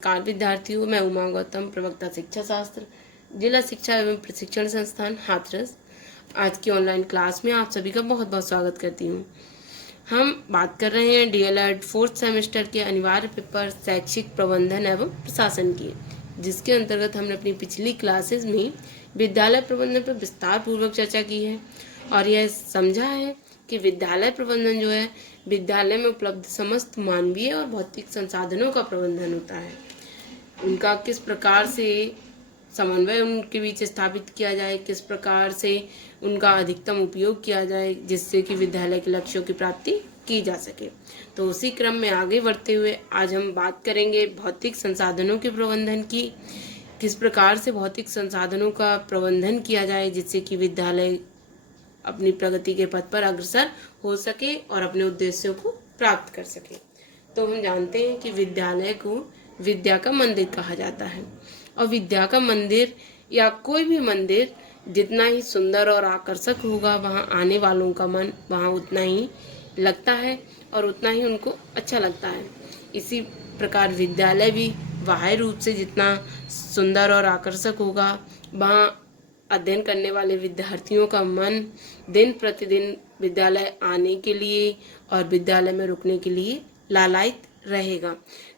नमस्कार विद्यार्थियों, मैं उमा गौतम, प्रवक्ता शिक्षा शास्त्र, जिला शिक्षा एवं प्रशिक्षण संस्थान हाथरस। आज की ऑनलाइन क्लास में आप सभी का बहुत बहुत स्वागत करती हूँ। हम बात कर रहे हैं डीएलएड 4th सेमेस्टर के अनिवार्य पेपर शैक्षिक प्रबंधन एवं प्रशासन की, जिसके अंतर्गत हमने अपनी पिछली क्लासेस में विद्यालय प्रबंधन पर विस्तार पूर्वक चर्चा की है और यह समझा है कि विद्यालय प्रबंधन जो है विद्यालय में उपलब्ध समस्त मानवीय और भौतिक संसाधनों का प्रबंधन होता है। उनका किस प्रकार से समन्वय उनके बीच स्थापित किया जाए, किस प्रकार से उनका अधिकतम उपयोग किया जाए जिससे कि विद्यालय के लक्ष्यों की प्राप्ति की जा सके। तो उसी क्रम में आगे बढ़ते हुए आज हम बात करेंगे भौतिक संसाधनों के प्रबंधन की। किस प्रकार से भौतिक संसाधनों का प्रबंधन किया जाए जिससे कि विद्यालय अपनी प्रगति के पथ पर अग्रसर हो सके और अपने उद्देश्यों को प्राप्त कर सके। तो हम जानते हैं कि विद्यालय को विद्या का मंदिर कहा जाता है और विद्या का मंदिर या कोई भी मंदिर जितना ही सुंदर और आकर्षक होगा, वहाँ आने वालों का मन वहाँ उतना ही लगता है और उतना ही उनको अच्छा लगता है। इसी प्रकार विद्यालय भी बाह्य रूप से जितना सुंदर और आकर्षक होगा, वहाँ अध्ययन करने वाले विद्यार्थियों का मन दिन प्रतिदिन विद्यालय आने के लिए और विद्यालय में रुकने के लिए लालायित रहेगा।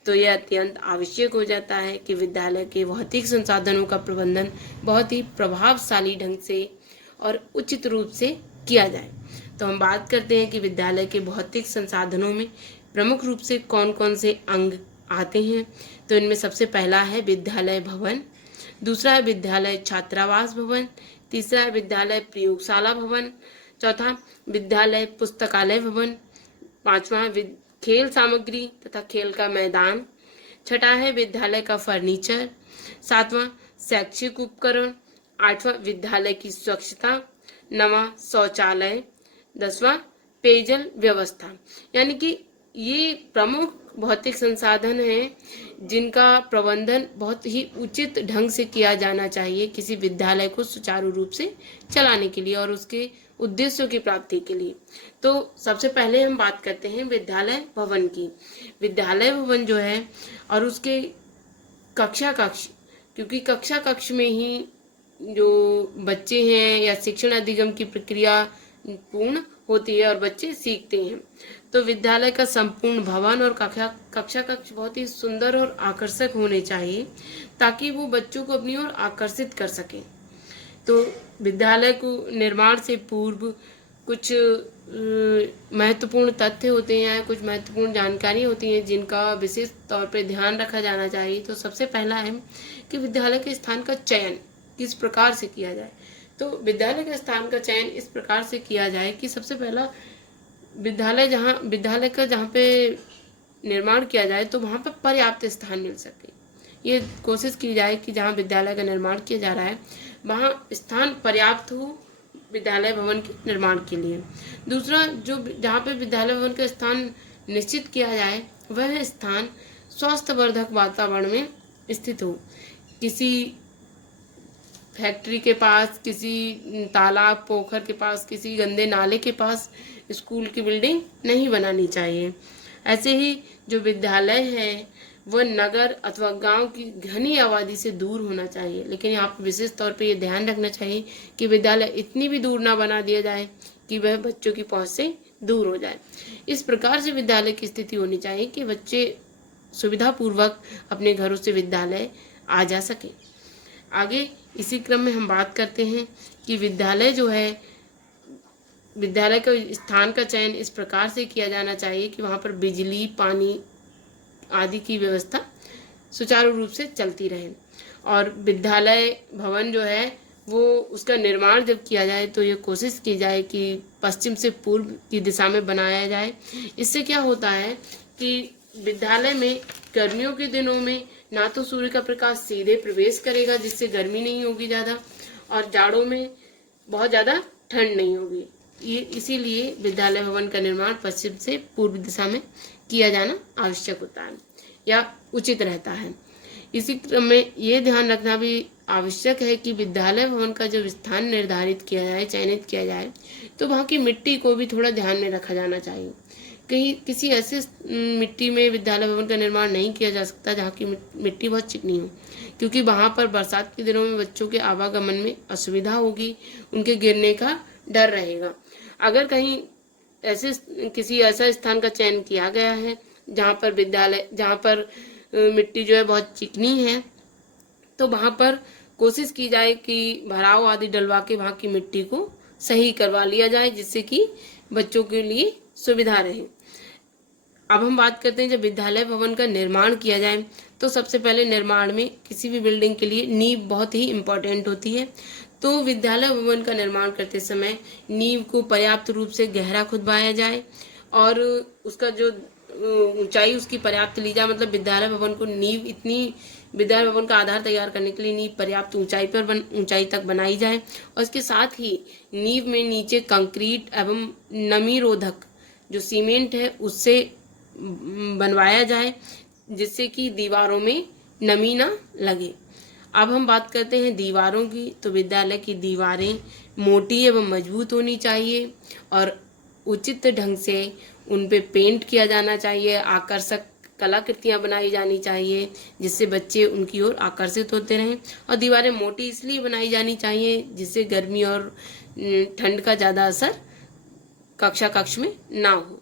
तो यह अत्यंत आवश्यक हो जाता है कि विद्यालय के भौतिक संसाधनों का प्रबंधन बहुत ही प्रभावशाली ढंग से और उचित रूप से किया जाए। तो हम बात करते हैं कि विद्यालय के भौतिक संसाधनों में प्रमुख रूप से कौन कौन से अंग आते हैं। तो इनमें सबसे पहला है विद्यालय भवन, दूसरा है विद्यालय छात्रावास भवन, तीसरा है विद्यालय प्रयोगशाला भवन, चौथा विद्यालय पुस्तकालय भवन, पांचवा है खेल सामग्री तथा खेल का मैदान, छठा है विद्यालय का फर्नीचर, सातवां शैक्षिक उपकरण, आठवां विद्यालय की स्वच्छता, नवा शौचालय, दसवां पेयजल व्यवस्था। यानी कि ये प्रमुख भौतिक संसाधन हैं जिनका प्रबंधन बहुत ही उचित ढंग से किया जाना चाहिए किसी विद्यालय को सुचारू रूप से चलाने के लिए और उसके उद्देश्यों की प्राप्ति के लिए। तो सबसे पहले हम बात करते हैं विद्यालय भवन की। विद्यालय भवन जो है और उसके कक्षा कक्ष, क्योंकि कक्षा कक्ष में ही जो बच्चे हैं या शिक्षण अधिगम की प्रक्रिया पूर्ण होती है और बच्चे सीखते हैं। तो विद्यालय का संपूर्ण भवन और कक्षा कक्ष बहुत ही सुंदर और आकर्षक होने चाहिए ताकि वो बच्चों को अपनी ओर आकर्षित कर सके। तो विद्यालय को निर्माण से पूर्व कुछ महत्वपूर्ण तथ्य होते हैं, कुछ महत्वपूर्ण जानकारी होती है जिनका विशेष तौर पर ध्यान रखा जाना चाहिए। तो सबसे पहला है कि विद्यालय के स्थान का चयन किस प्रकार से किया जाए। तो विद्यालय के स्थान का चयन इस प्रकार से किया जाए कि सबसे पहला विद्यालय का जहाँ पे निर्माण किया जाए तो वहाँ पर पर्याप्त स्थान मिल सके। ये कोशिश की जाए कि जहाँ विद्यालय का निर्माण किया जा रहा है वहाँ स्थान पर्याप्त हो विद्यालय भवन के निर्माण के लिए। दूसरा, जो जहाँ पे विद्यालय भवन का स्थान निश्चित किया जाए वह स्थान स्वास्थ्यवर्धक वातावरण में स्थित हो। किसी फैक्ट्री के पास, किसी तालाब पोखर के पास, किसी गंदे नाले के पास स्कूल की बिल्डिंग नहीं बनानी चाहिए। ऐसे ही जो विद्यालय है वह नगर अथवा गांव की घनी आबादी से दूर होना चाहिए। लेकिन यहाँ पर विशेष तौर पे ये ध्यान रखना चाहिए कि विद्यालय इतनी भी दूर ना बना दिया जाए कि वह बच्चों की पहुंच से दूर हो जाए। इस प्रकार से विद्यालय की स्थिति होनी चाहिए कि बच्चे सुविधापूर्वक अपने घरों से विद्यालय आ जा सके। आगे इसी क्रम में हम बात करते हैं कि विद्यालय जो है, विद्यालय के स्थान का चयन इस प्रकार से किया जाना चाहिए कि वहाँ पर बिजली, पानी आदि की व्यवस्था सुचारू रूप से चलती रहे। और विद्यालय भवन जो है वो उसका निर्माण जब किया जाए तो ये कोशिश की जाए कि पश्चिम से पूर्व की दिशा में बनाया जाए। इससे क्या होता है कि विद्यालय में गर्मियों के दिनों में ना तो सूर्य का प्रकाश सीधे प्रवेश करेगा जिससे गर्मी नहीं होगी ज़्यादा, और जाड़ों में बहुत ज़्यादा ठंड नहीं होगी। ये इसीलिए विद्यालय भवन का निर्माण पश्चिम से पूर्व दिशा में किया जाना आवश्यक होता है या उचित रहता है। इसी क्रम में ये ध्यान रखना भी आवश्यक है कि विद्यालय भवन का जब स्थान निर्धारित किया जाए, चयनित किया जाए, तो वहाँ की मिट्टी को भी थोड़ा ध्यान में रखा जाना चाहिए। कहीं किसी ऐसे मिट्टी में विद्यालय भवन का निर्माण नहीं किया जा सकता जहाँ की मिट्टी बहुत चिकनी हो, क्योंकि वहाँ पर बरसात के दिनों में बच्चों के आवागमन में असुविधा होगी, उनके गिरने का डर रहेगा। अगर कहीं ऐसे किसी ऐसा स्थान का चयन किया गया है जहाँ पर मिट्टी जो है बहुत चिकनी है, तो वहाँ पर कोशिश की जाए कि भराव आदि डलवा के वहाँ की मिट्टी को सही करवा लिया जाए, जिससे कि बच्चों के लिए सुविधा रहे। अब हम बात करते हैं, जब विद्यालय भवन का निर्माण किया जाए तो सबसे पहले निर्माण में किसी भी बिल्डिंग के लिए नींव बहुत ही इम्पोर्टेंट होती है। तो विद्यालय भवन का निर्माण करते समय नींव को पर्याप्त रूप से गहरा खुदवाया जाए और उसका जो ऊंचाई उसकी पर्याप्त ली जाए। मतलब विद्यालय भवन का आधार तैयार करने के लिए नींव पर्याप्त ऊंचाई तक बनाई जाए और इसके साथ ही नींव में नीचे कंक्रीट एवं नमी रोधक जो सीमेंट है उससे बनवाया जाए, जिससे कि दीवारों में नमी ना लगे। अब हम बात करते हैं दीवारों की। तो विद्यालय की दीवारें मोटी एवं मजबूत होनी चाहिए और उचित ढंग से उन पे पेंट किया जाना चाहिए, आकर्षक कलाकृतियां बनाई जानी चाहिए, जिससे बच्चे उनकी ओर आकर्षित होते रहें। और दीवारें मोटी इसलिए बनाई जानी चाहिए जिससे गर्मी और ठंड का ज़्यादा असर कक्ष में ना हो।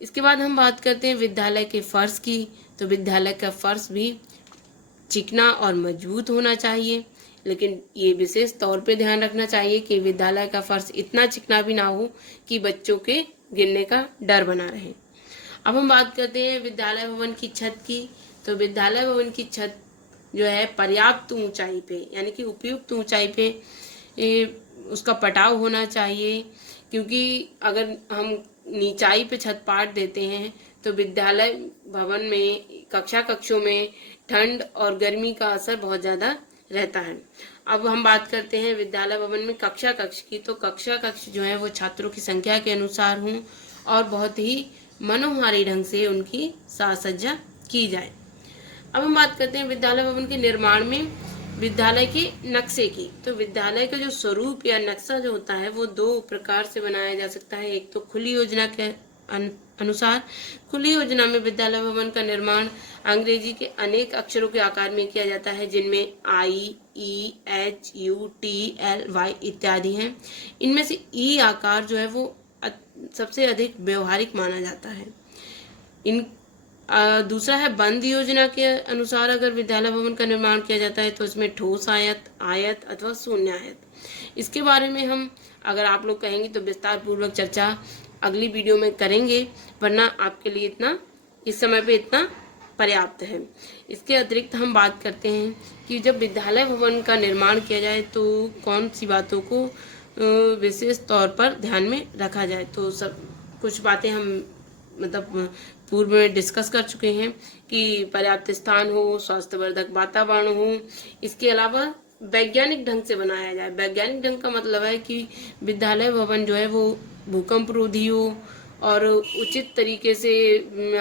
इसके बाद हम बात करते हैं विद्यालय के फर्श की। तो विद्यालय का फर्श भी चिकना और मजबूत होना चाहिए, लेकिन ये विशेष तौर पे ध्यान रखना चाहिए कि विद्यालय का फर्श इतना चिकना भी ना हो कि बच्चों के गिरने का डर बना रहे। अब हम बात करते हैं विद्यालय भवन की छत की। तो विद्यालय भवन की छत जो है पर्याप्त ऊंचाई पे यानी कि उपयुक्त ऊंचाई पे उसका पटाव होना चाहिए, क्योंकि अगर हम नीचाई पे छत पाट देते हैं तो विद्यालय भवन में कक्षों में ठंड और गर्मी का असर बहुत ज़्यादा रहता है। अब हम बात करते हैं विद्यालय भवन में कक्ष की। तो कक्ष जो है वो छात्रों की संख्या के अनुसार हों और बहुत ही मनोहारी ढंग से उनकी साज सज्जा की जाए। अब हम बात करते हैं विद्यालय भवन के निर्माण में विद्यालय के नक्शे की। तो विद्यालय का जो स्वरूप या नक्शा जो होता है वो दो प्रकार से बनाया जा सकता है। एक तो खुली योजना के अनुसार। खुली योजना में विद्यालय भवन का निर्माण अंग्रेजी के अनेक अक्षरों के आकार में किया जाता है, जिनमें IEHUTLY इत्यादि हैं। इनमें से ई आकार जो है वो सबसे अधिक व्यवहारिक माना जाता है। दूसरा है बंद योजना के अनुसार अगर विद्यालय भवन का निर्माण किया जाता है तो इसमें ठोस आयत अथवा शून्य आयत। इसके बारे में हम अगर आप लोग कहेंगे तो विस्तार पूर्वक चर्चा अगली वीडियो में करेंगे, वरना आपके लिए इस समय पे इतना पर्याप्त है। इसके अतिरिक्त हम बात करते हैं कि जब विद्यालय भवन का निर्माण किया जाए तो कौन सी बातों को विशेष तौर पर ध्यान में रखा जाए। तो सब कुछ बातें हम पूर्व में डिस्कस कर चुके हैं कि पर्याप्त स्थान हो, स्वास्थ्यवर्धक वातावरण हो, इसके अलावा वैज्ञानिक ढंग से बनाया जाए। वैज्ञानिक ढंग का मतलब है कि विद्यालय भवन जो है वो भूकंप रोधी हो और उचित तरीके से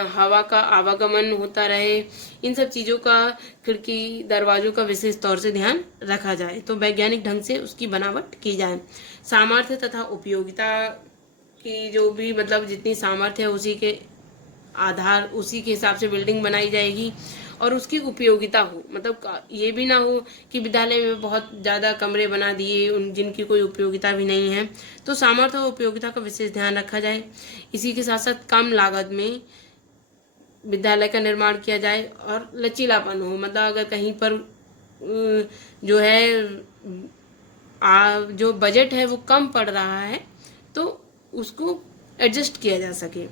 हवा का आवागमन होता रहे। इन सब चीज़ों का, खिड़की दरवाजों का विशेष तौर से ध्यान रखा जाए। तो वैज्ञानिक ढंग से उसकी बनावट की जाए। सामर्थ्य तथा उपयोगिता की जो भी जितनी सामर्थ्य है उसी के हिसाब से बिल्डिंग बनाई जाएगी और उसकी उपयोगिता हो। ये भी ना हो कि विद्यालय में बहुत ज़्यादा कमरे बना दिए जिनकी कोई उपयोगिता भी नहीं है। तो सामर्थ्य और उपयोगिता का विशेष ध्यान रखा जाए। इसी के साथ साथ कम लागत में विद्यालय का निर्माण किया जाए और लचीलापन हो। अगर कहीं पर जो है जो बजट है वो कम पड़ रहा है तो उसको एडजस्ट किया जा सके।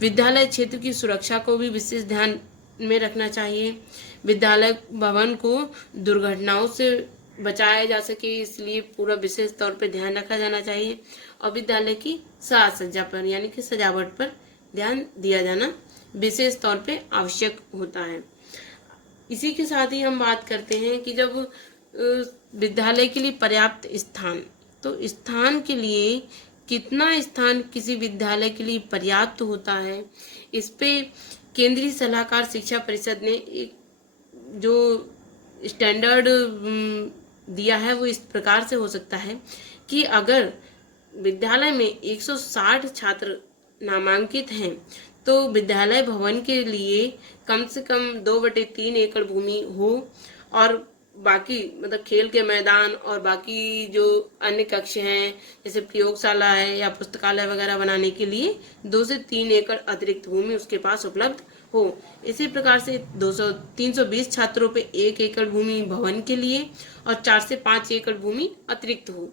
विद्यालय क्षेत्र की सुरक्षा को भी विशेष ध्यान में रखना चाहिए। विद्यालय भवन को दुर्घटनाओं से बचाया जा सके, इसलिए पूरा विशेष तौर पर ध्यान रखा जाना चाहिए। और विद्यालय की साज सज्जा पर यानी कि सजावट पर ध्यान दिया जाना विशेष तौर पे आवश्यक होता है। इसी के साथ ही हम बात करते हैं कि जब विद्यालय के लिए पर्याप्त स्थान, तो स्थान के लिए कितना स्थान किसी विद्यालय के लिए पर्याप्त होता है, इस पे केंद्रीय सलाहकार शिक्षा परिषद ने एक जो स्टैंडर्ड दिया है वो इस प्रकार से हो सकता है कि अगर विद्यालय में 160 छात्र नामांकित हैं तो विद्यालय भवन के लिए कम से कम 2/3 एकड़ भूमि हो, और बाकी मतलब खेल के मैदान और बाकी जो अन्य कक्ष हैं जैसे प्रयोगशाला है या पुस्तकालय वगैरह बनाने के लिए 2 से 3 एकड़ अतिरिक्त भूमि उसके पास उपलब्ध हो। इसी प्रकार से 320 छात्रों पे 1 एकड़ भूमि भवन के लिए और 4 से 5 एकड़ भूमि अतिरिक्त हो।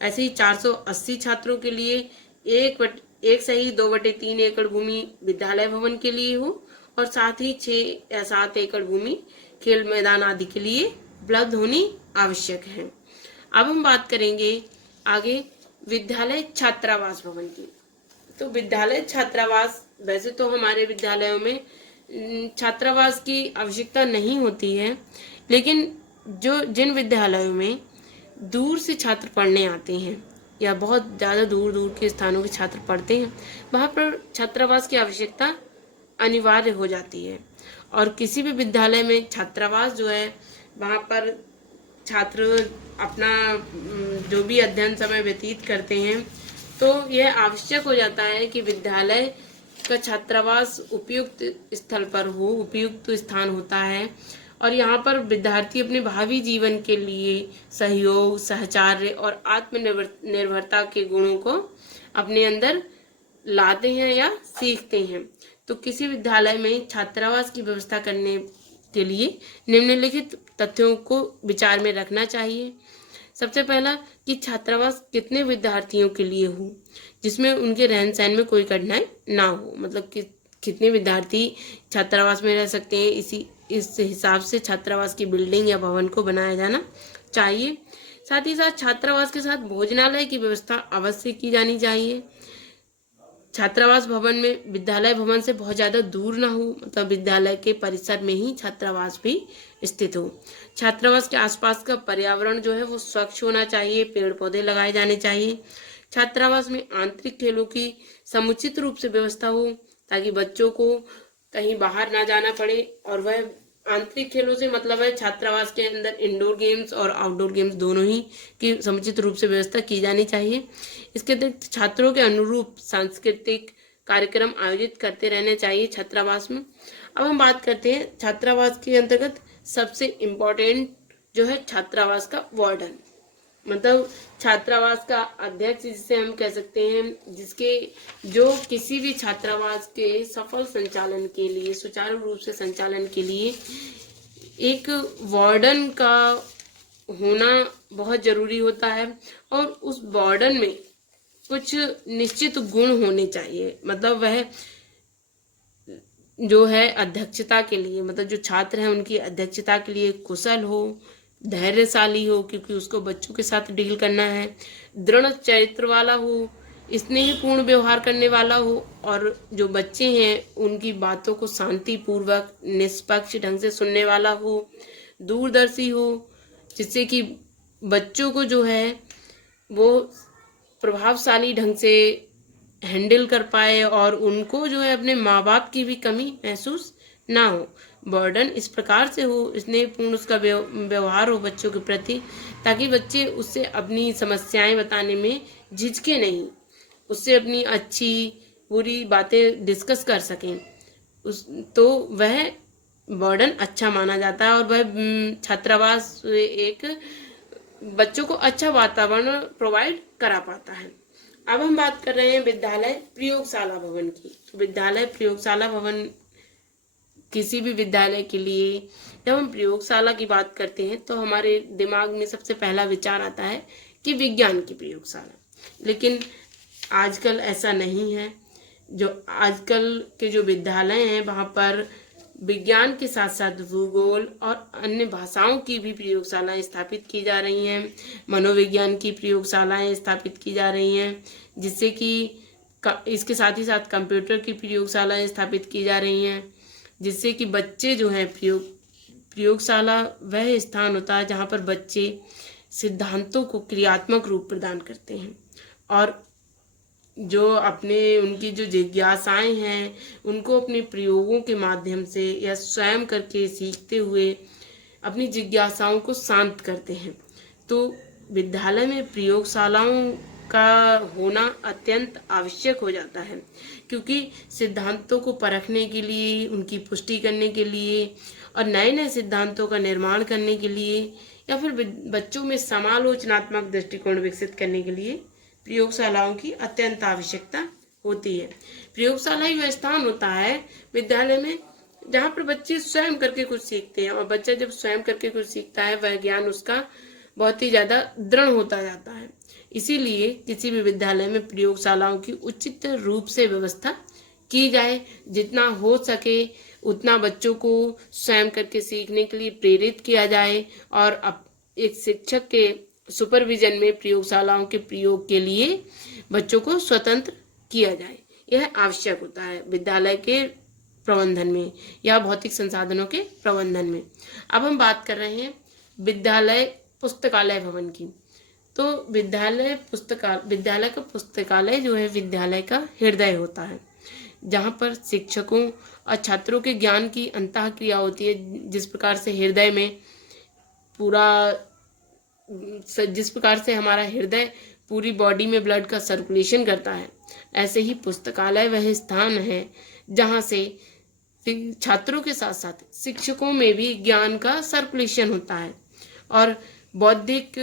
ऐसे ही 480 छात्रों के लिए एक सही 2/3 एकड़ भूमि विद्यालय भवन के लिए हो, और साथ ही 6 या 7 एकड़ भूमि खेल मैदान आदि के लिए उपलब्ध होनी आवश्यक है। अब हम बात करेंगे आगे विद्यालय छात्रावास भवन की। तो विद्यालय छात्रावास, वैसे तो हमारे विद्यालयों में छात्रावास की आवश्यकता नहीं होती है, लेकिन जिन विद्यालयों में दूर से छात्र पढ़ने आते हैं या बहुत ज़्यादा दूर दूर के स्थानों के छात्र पढ़ते हैं, वहाँ पर छात्रावास की आवश्यकता अनिवार्य हो जाती है। और किसी भी विद्यालय में छात्रावास जो है, वहाँ पर छात्र अपना जो भी अध्ययन समय व्यतीत करते हैं, तो यह आवश्यक हो जाता है कि विद्यालय का छात्रावास उपयुक्त स्थल पर हो, उपयुक्त स्थान होता है, और यहाँ पर विद्यार्थी अपने भावी जीवन के लिए सहयोग, सहचार्य और आत्मनिर्भरता के गुणों को अपने अंदर लाते हैं या सीखते हैं। तो किसी विद्यालय में छात्रावास की व्यवस्था करने के लिए निम्नलिखित तथ्यों को विचार में रखना चाहिए। सबसे पहला कि छात्रावास कितने विद्यार्थियों के लिए हो, जिसमें उनके रहन सहन में कोई कठिनाई ना हो, मतलब कि कितने विद्यार्थी छात्रावास में रह सकते हैं, इस हिसाब से छात्रावास की बिल्डिंग या भवन को बनाया जाना चाहिए। साथ ही साथ छात्रावास के साथ भोजनालय की व्यवस्था अवश्य की जानी चाहिए। छात्रावास भवन में विद्यालय भवन से बहुत ज़्यादा दूर ना हो, मतलब विद्यालय के परिसर में ही छात्रावास भी स्थित हो। छात्रावास के आसपास का पर्यावरण जो है वो स्वच्छ होना चाहिए, पेड़ पौधे लगाए जाने चाहिए। छात्रावास में आंतरिक खेलों की समुचित रूप से व्यवस्था हो, ताकि बच्चों को कहीं बाहर ना जाना पड़े। और वह आंतरिक खेलों से मतलब है छात्रावास के अंदर इंडोर गेम्स और आउटडोर गेम्स दोनों ही की समुचित रूप से व्यवस्था की जानी चाहिए। इसके अतिरिक्त छात्रों के अनुरूप सांस्कृतिक कार्यक्रम आयोजित करते रहने चाहिए छात्रावास में। अब हम बात करते हैं छात्रावास के अंतर्गत सबसे इम्पोर्टेंट जो है छात्रावास का वार्डन, मतलब छात्रावास का अध्यक्ष जिसे हम कह सकते हैं, जिसके जो किसी भी छात्रावास के सफल संचालन के लिए, सुचारू रूप से संचालन के लिए एक वार्डन का होना बहुत जरूरी होता है। और उस वार्डन में कुछ निश्चित गुण होने चाहिए, मतलब वह जो है अध्यक्षता के लिए, मतलब जो छात्र हैं उनकी अध्यक्षता के लिए कुशल हो, धैर्यशाली हो, क्योंकि उसको बच्चों के साथ डील करना है, दृढ़ चरित्र वाला हो, स्नेहपूर्ण व्यवहार करने वाला हो, और जो बच्चे हैं उनकी बातों को शांतिपूर्वक निष्पक्ष ढंग से सुनने वाला हो, दूरदर्शी हो, जिससे कि बच्चों को जो है वो प्रभावशाली ढंग से हैंडल कर पाए और उनको जो है अपने माँ बाप की भी कमी महसूस ना हो। बर्डन इस प्रकार से हो, स्नेहपूर्ण उसका व्यवहार हो बच्चों के प्रति, ताकि बच्चे उससे अपनी समस्याएं बताने में झिझके नहीं, उससे अपनी अच्छी बुरी बातें डिस्कस कर सकें। तो वह बर्डन अच्छा माना जाता है, और वह छात्रावास एक बच्चों को अच्छा वातावरण प्रोवाइड करा पाता है। अब हम बात कर रहे हैं विद्यालय प्रयोगशाला भवन की। तो विद्यालय प्रयोगशाला भवन किसी भी विद्यालय के लिए, जब हम प्रयोगशाला की बात करते हैं तो हमारे दिमाग में सबसे पहला विचार आता है कि विज्ञान की प्रयोगशाला, लेकिन आजकल ऐसा नहीं है। जो आजकल के जो विद्यालय हैं वहाँ पर विज्ञान के साथ साथ भूगोल और अन्य भाषाओं की भी प्रयोगशालाएं स्थापित की जा रही हैं, मनोविज्ञान की प्रयोगशालाएं स्थापित की जा रही हैं, जिससे कि इसके साथ ही साथ कंप्यूटर की प्रयोगशालाएं स्थापित की जा रही हैं, जिससे कि बच्चे जो हैं प्रयोगशाला वह स्थान होता है जहाँ पर बच्चे सिद्धांतों को क्रियात्मक रूप प्रदान करते हैं, और जो उनकी जो जिज्ञासाएं हैं उनको अपने प्रयोगों के माध्यम से या स्वयं करके सीखते हुए अपनी जिज्ञासाओं को शांत करते हैं। तो विद्यालय में प्रयोगशालाओं का होना अत्यंत आवश्यक हो जाता है, क्योंकि सिद्धांतों को परखने के लिए, उनकी पुष्टि करने के लिए और नए नए सिद्धांतों का निर्माण करने के लिए या फिर बच्चों में समालोचनात्मक दृष्टिकोण विकसित करने के लिए प्रयोगशालाओं की अत्यंत आवश्यकता होती है। प्रयोगशाला ही वह स्थान होता है विद्यालय में जहाँ पर बच्चे स्वयं करके कुछ सीखते हैं, और बच्चा जब स्वयं करके कुछ सीखता है वह ज्ञान उसका बहुत ही ज्यादा दृढ़ होता जाता है। इसीलिए किसी भी विद्यालय में प्रयोगशालाओं की उचित रूप से व्यवस्था की जाए, जितना हो सके उतना बच्चों को स्वयं करके सीखने के लिए प्रेरित किया जाए और एक शिक्षक के सुपरविजन में प्रयोगशालाओं के प्रयोग के लिए बच्चों को स्वतंत्र किया जाए। यह आवश्यक होता है विद्यालय के प्रबंधन में या भौतिक संसाधनों के प्रबंधन में। अब हम बात कर रहे हैं विद्यालय पुस्तकालय भवन की। तो विद्यालय का पुस्तकालय जो है विद्यालय का हृदय होता है, जहाँ पर शिक्षकों और छात्रों के ज्ञान की अंतःक्रिया होती है। जिस प्रकार से हृदय में जिस प्रकार से हमारा हृदय पूरी बॉडी में ब्लड का सर्कुलेशन करता है, ऐसे ही पुस्तकालय वह स्थान है जहाँ से छात्रों के साथ साथ शिक्षकों में भी ज्ञान का सर्कुलेशन होता है। और बौद्धिक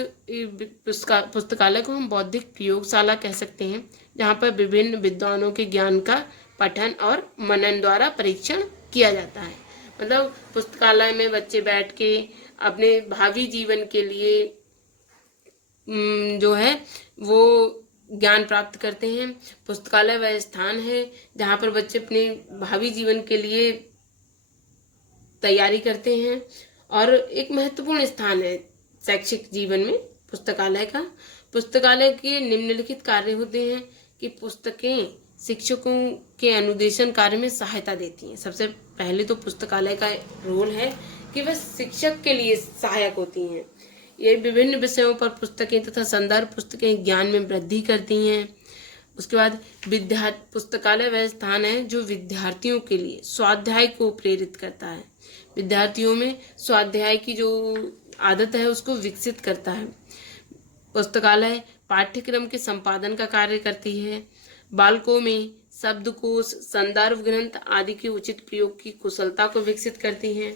पुस्तकालय को हम बौद्धिक प्रयोगशाला कह सकते हैं, जहाँ पर विभिन्न विद्वानों के ज्ञान का पठन और मनन द्वारा परीक्षण किया जाता है। मतलब पुस्तकालय में बच्चे बैठ के अपने भावी जीवन के लिए जो है वो ज्ञान प्राप्त करते हैं। पुस्तकालय वह स्थान है जहाँ पर बच्चे अपने भावी जीवन के लिए तैयारी करते हैं और एक महत्वपूर्ण स्थान है शैक्षिक जीवन में पुस्तकालय का। पुस्तकालय के निम्नलिखित कार्य होते हैं कि पुस्तकें शिक्षकों के अनुदेशन कार्य में सहायता देती हैं। सबसे पहले तो पुस्तकालय का रोल है कि वह शिक्षक के लिए सहायक होती हैं। ये विभिन्न विषयों पर पुस्तकें तथा संदर्भ पुस्तकें ज्ञान में वृद्धि करती हैं। उसके बाद पुस्तकालय वह स्थान है जो विद्यार्थियों के लिए स्वाध्याय को प्रेरित करता है। विद्यार्थियों में स्वाध्याय की जो आदत है उसको विकसित करता है। पुस्तकालय पाठ्यक्रम के संपादन का कार्य करती है। बालकों में शब्दकोश, संदर्भ ग्रंथ आदि के उचित प्रयोग की कुशलता को विकसित करती हैं।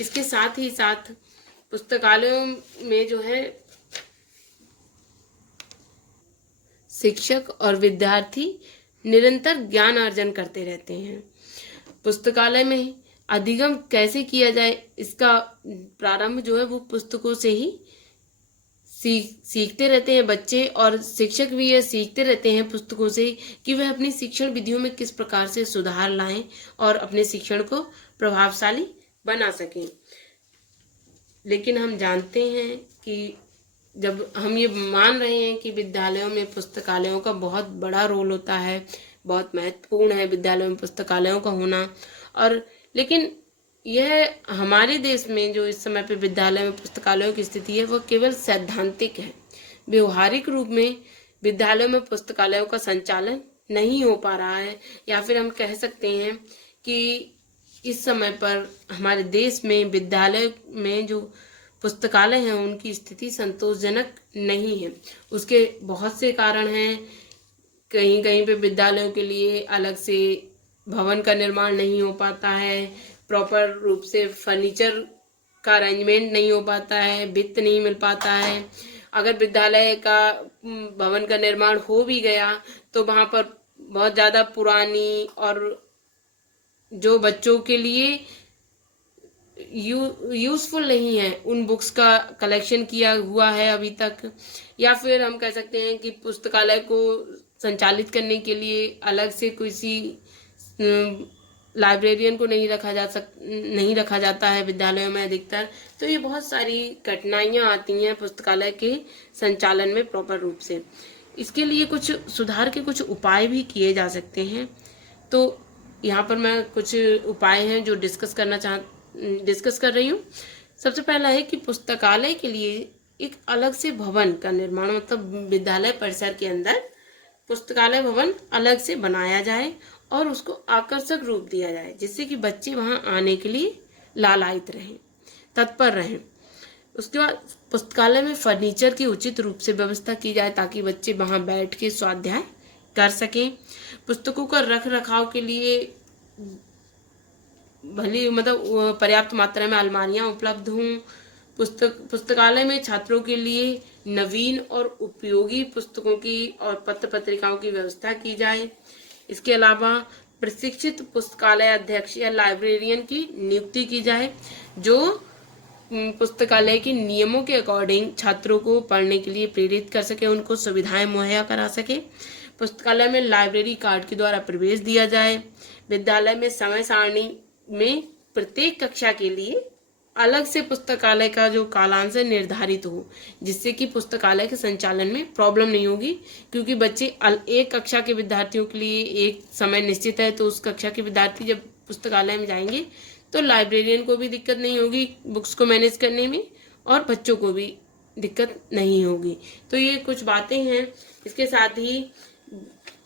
इसके साथ ही साथ पुस्तकालयों में जो है शिक्षक और विद्यार्थी निरंतर ज्ञान अर्जन करते रहते हैं। पुस्तकालय में अधिगम कैसे किया जाए, इसका प्रारंभ जो है वो पुस्तकों से ही सीखते रहते हैं बच्चे, और शिक्षक भी ये सीखते रहते हैं पुस्तकों से कि वह अपनी शिक्षण विधियों में किस प्रकार से सुधार लाएं और अपने शिक्षण को प्रभावशाली बना सकें। लेकिन हम जानते हैं कि जब हम ये मान रहे हैं कि विद्यालयों में पुस्तकालयों का बहुत बड़ा रोल होता है, बहुत महत्वपूर्ण है विद्यालयों में पुस्तकालयों का होना, और लेकिन यह हमारे देश में जो इस समय पे विद्यालय में पुस्तकालयों की स्थिति है वह केवल सैद्धांतिक है। व्यवहारिक रूप में विद्यालयों में पुस्तकालयों का संचालन नहीं हो पा रहा है, या फिर हम कह सकते हैं कि इस समय पर हमारे देश में विद्यालय में जो पुस्तकालय हैं उनकी स्थिति संतोषजनक नहीं है। उसके बहुत से कारण हैं। कहीं कहीं पे विद्यालयों के लिए अलग से भवन का निर्माण नहीं हो पाता है, प्रॉपर रूप से फर्नीचर का अरेंजमेंट नहीं हो पाता है, वित्त नहीं मिल पाता है। अगर विद्यालय का भवन का निर्माण हो भी गया तो वहाँ पर बहुत ज़्यादा पुरानी और जो बच्चों के लिए यूजफुल नहीं है उन बुक्स का कलेक्शन किया हुआ है अभी तक। या फिर हम कह सकते हैं कि पुस्तकालय को संचालित करने के लिए अलग से किसी लाइब्रेरियन को नहीं रखा जाता है विद्यालयों में अधिकतर। तो ये बहुत सारी कठिनाइयाँ आती हैं पुस्तकालय के संचालन में प्रॉपर रूप से। इसके लिए कुछ सुधार के कुछ उपाय भी किए जा सकते हैं। तो यहाँ पर मैं कुछ उपाय हैं जो डिस्कस कर रही हूँ। सबसे पहला है कि पुस्तकालय के लिए एक अलग से भवन का निर्माण, मतलब विद्यालय परिसर के अंदर पुस्तकालय भवन अलग से बनाया जाए और उसको आकर्षक रूप दिया जाए, जिससे कि बच्चे वहाँ आने के लिए लालायित रहें, तत्पर रहें। उसके बाद पुस्तकालय में फर्नीचर की उचित रूप से व्यवस्था की जाए ताकि बच्चे वहां बैठ के स्वाध्याय कर सकें। पुस्तकों का रख रखाव के लिए भली पर्याप्त मात्रा में अलमारियां उपलब्ध हों। पुस्तकालय में छात्रों के लिए नवीन और उपयोगी पुस्तकों की और पत्र पत्रिकाओं की व्यवस्था की जाए। इसके अलावा प्रशिक्षित पुस्तकालय अध्यक्ष या लाइब्रेरियन की नियुक्ति की जाए जो पुस्तकालय के नियमों के अकॉर्डिंग छात्रों को पढ़ने के लिए प्रेरित कर सके, उनको सुविधाएं मुहैया करा सके। पुस्तकालय में लाइब्रेरी कार्ड के द्वारा प्रवेश दिया जाए। विद्यालय में समय सारणी में प्रत्येक कक्षा के लिए अलग से पुस्तकालय का जो कालांश निर्धारित हो, जिससे कि पुस्तकालय के संचालन में प्रॉब्लम नहीं होगी, क्योंकि बच्चे एक कक्षा के विद्यार्थियों के लिए एक समय निश्चित है, तो उस कक्षा के विद्यार्थी जब पुस्तकालय में जाएंगे तो लाइब्रेरियन को भी दिक्कत नहीं होगी बुक्स को मैनेज करने में और बच्चों को भी दिक्कत नहीं होगी। तो ये कुछ बातें हैं। इसके साथ ही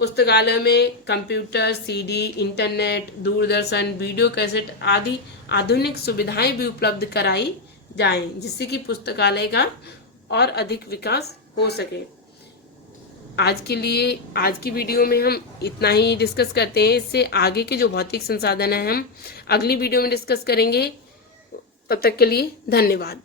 पुस्तकालय में computer, CD, internet, Doordarshan, video cassette आदि आधुनिक सुविधाएं भी उपलब्ध कराई जाएं, जिससे कि पुस्तकालय का और अधिक विकास हो सके। आज के लिए आज की वीडियो में हम इतना ही डिस्कस करते हैं। इससे आगे के जो भौतिक संसाधन है हम अगली वीडियो में डिस्कस करेंगे। तब तक के लिए धन्यवाद।